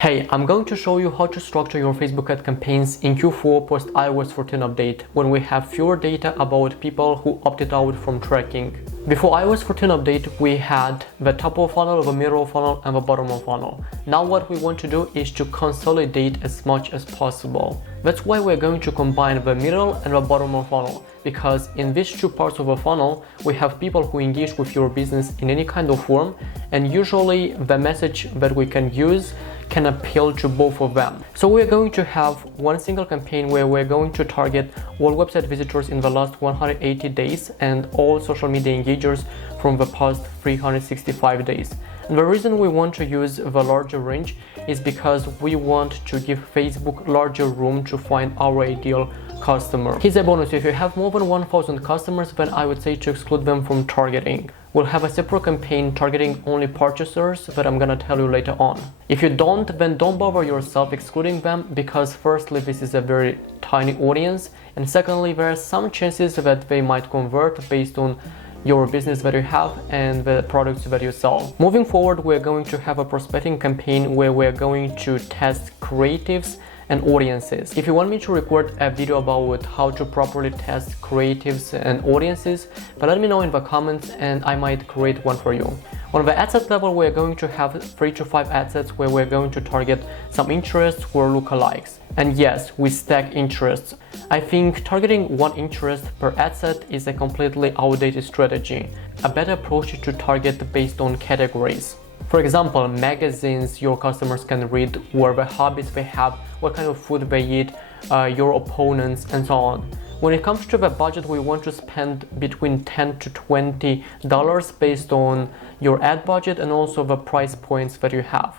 Hey, I'm going to show you how to structure your Facebook ad campaigns in Q4 post iOS 14 update when we have fewer data about people who opted out from tracking. Before iOS 14 update, we had the top of funnel, the middle of funnel, and the bottom of funnel. Now what we want to do is to consolidate as much as possible. That's why we're going to combine the middle and the bottom of funnel, because in these two parts of the funnel, we have people who engage with your business in any kind of form, and usually the message that we can use can appeal to both of them. So we're going to have one single campaign where we're going to target all website visitors in the last 180 days and all social media engagers from the past 365 days. And the reason we want to use the larger range is because we want to give Facebook larger room to find our ideal customer. Here's a bonus: if you have more than 1,000 customers, then I would say to exclude them from targeting. We'll have a separate campaign targeting only purchasers that I'm gonna tell you later on. If you don't, then don't bother yourself excluding them, because firstly, this is a very tiny audience, and secondly, there are some chances that they might convert based on your business that you have and the products that you sell. Moving forward, we're going to have a prospecting campaign where we're going to test creatives and audiences. If you want me to record a video about how to properly test creatives and audiences, but let me know in the comments and I might create one for you. On the ad set level, we're going to have 3 to 5 ad sets where we're going to target some interests or lookalikes. And yes, we stack interests. I think targeting one interest per ad set is a completely outdated strategy. A better approach is to target based on categories. For example, magazines your customers can read, or the hobbies they have, what kind of food they eat, your opponents, and so on. When it comes to the budget, we want to spend between $10 to $20 based on your ad budget and also the price points that you have.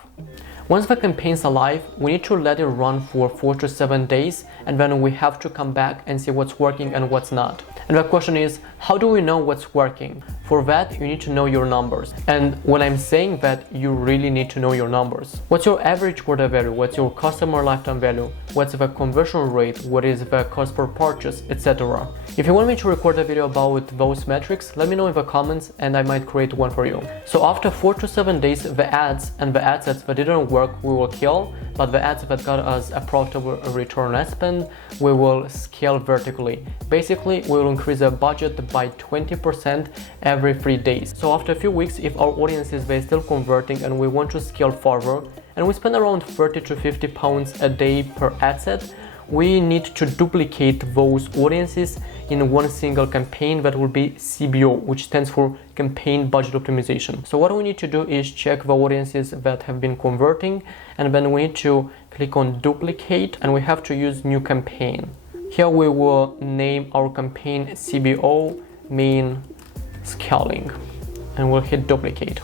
Once the campaign's alive, we need to let it run for 4 to 7 days, and then we have to come back and see what's working and what's not. And the question is, how do we know what's working? For that, you need to know your numbers. And when I'm saying that, you really need to know your numbers. What's your average order value? What's your customer lifetime value? What's the conversion rate? What is the cost per purchase, etc. If you want me to record a video about those metrics, let me know in the comments and I might create one for you. So after 4 to 7 days, the ads and the ad sets that didn't work, we will kill, but the ads that got us a profitable return on ad spend, we will scale vertically. Basically, we will increase the budget by 20% every 3 days. So after a few weeks, if our audiences were still converting and we want to scale further, and we spend around 30 to 50 pounds a day per ad set, we need to duplicate those audiences in one single campaign that will be CBO, which stands for Campaign Budget Optimization. So what we need to do is check the audiences that have been converting, and then we need to click on duplicate, and we have to use new campaign. Here we will name our campaign CBO mean scaling, and we'll hit duplicate.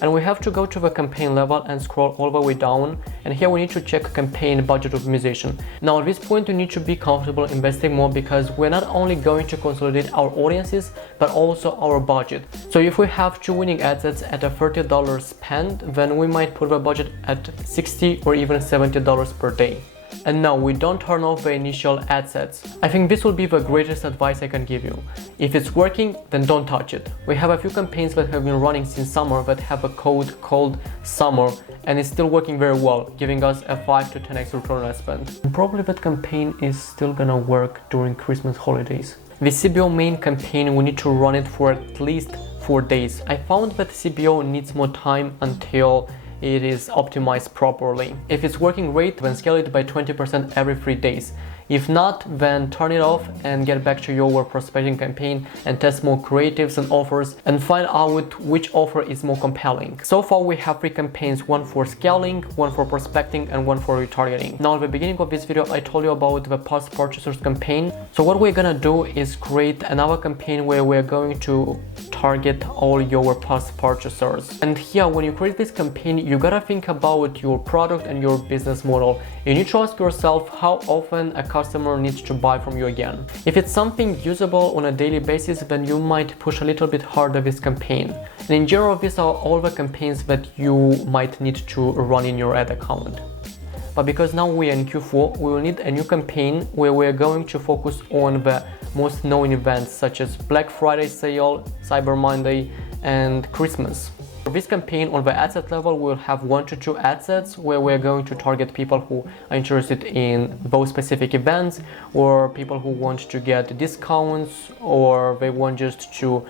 And we have to go to the campaign level and scroll all the way down, and here we need to check campaign budget optimization. Now at this point you need to be comfortable investing more, because we're not only going to consolidate our audiences but also our budget. So if we have 2 winning ad sets at a $30 spend, then we might put the budget at $60 or even $70 per day. And no, we don't turn off the initial ad sets. I think this will be the greatest advice I can give you. If it's working, then don't touch it. We have a few campaigns that have been running since summer that have a code called summer, and it's still working very well, giving us a 5 to 10x return on ad spend. And probably that campaign is still gonna work during Christmas holidays. The CBO main campaign, we need to run it for at least 4 days. I found that CBO needs more time until it is optimized properly. If it's working great, then scale it by 20% every 3 days. If not, then turn it off and get back to your prospecting campaign and test more creatives and offers and find out which offer is more compelling. So far we have 3 campaigns, one for scaling, one for prospecting, and one for retargeting. Now at the beginning of this video I told you about the past purchasers campaign. So what we're gonna do is create another campaign where we're going to target all your past purchasers. And here, when you create this campaign, you gotta think about your product and your business model. You need to ask yourself how often a customer needs to buy from you again. If it's something usable on a daily basis, then you might push a little bit harder this campaign. And in general, these are all the campaigns that you might need to run in your ad account. But because now we are in Q4, we will need a new campaign where we're going to focus on the most known events such as Black Friday sale, Cyber Monday, and Christmas. For this campaign, on the ad set level, we'll have 1 to 2 ad sets where we're going to target people who are interested in those specific events, or people who want to get discounts, or they want just to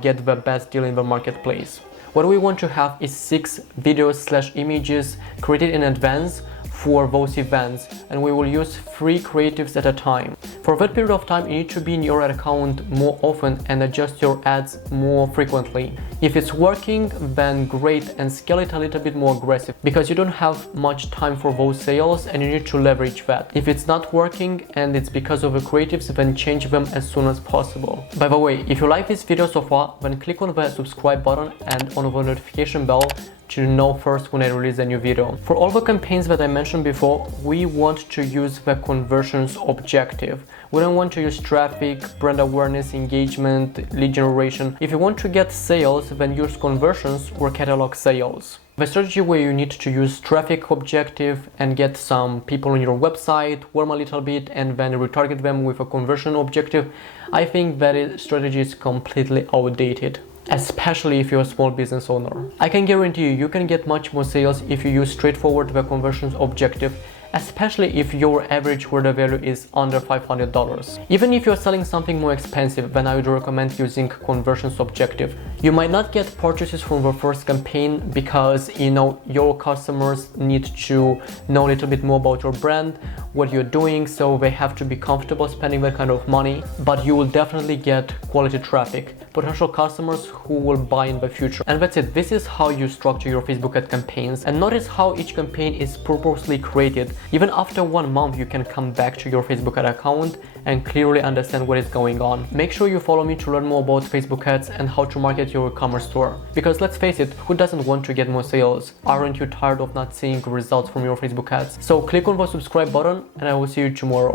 get the best deal in the marketplace. What we want to have is 6 videos/images created in advance for those events, and we will use 3 creatives at a time. For that period of time, you need to be in your ad account more often and adjust your ads more frequently. If it's working, then great, and scale it a little bit more aggressive, because you don't have much time for those sales and you need to leverage that. If it's not working and it's because of the creatives, then change them as soon as possible. By the way, if you like this video so far, then click on the subscribe button and on the notification bell to know first when I release a new video. For all the campaigns that I mentioned before, we want to use the conversions objective. We don't want to use traffic, brand awareness, engagement, lead generation. If you want to get sales, then use conversions or catalog sales. The strategy where you need to use traffic objective and get some people on your website, warm a little bit, and then retarget them with a conversion objective, I think that strategy is completely outdated, especially if you're a small business owner. I can guarantee you can get much more sales if you use straightforward the conversions objective, especially if your average order value is under $500. Even if you're selling something more expensive, then I would recommend using conversions objective. You might not get purchases from the first campaign because your customers need to know a little bit more about your brand, what you're doing, so they have to be comfortable spending that kind of money, but you will definitely get quality traffic, potential customers who will buy in the future. And that's it. This is how you structure your Facebook ad campaigns. And notice how each campaign is purposely created. Even after 1 month, you can come back to your Facebook ad account and clearly understand what is going on. Make sure you follow me to learn more about Facebook ads and how to market your e-commerce store. Because let's face it, who doesn't want to get more sales? Aren't you tired of not seeing results from your Facebook ads? So click on the subscribe button and I will see you tomorrow.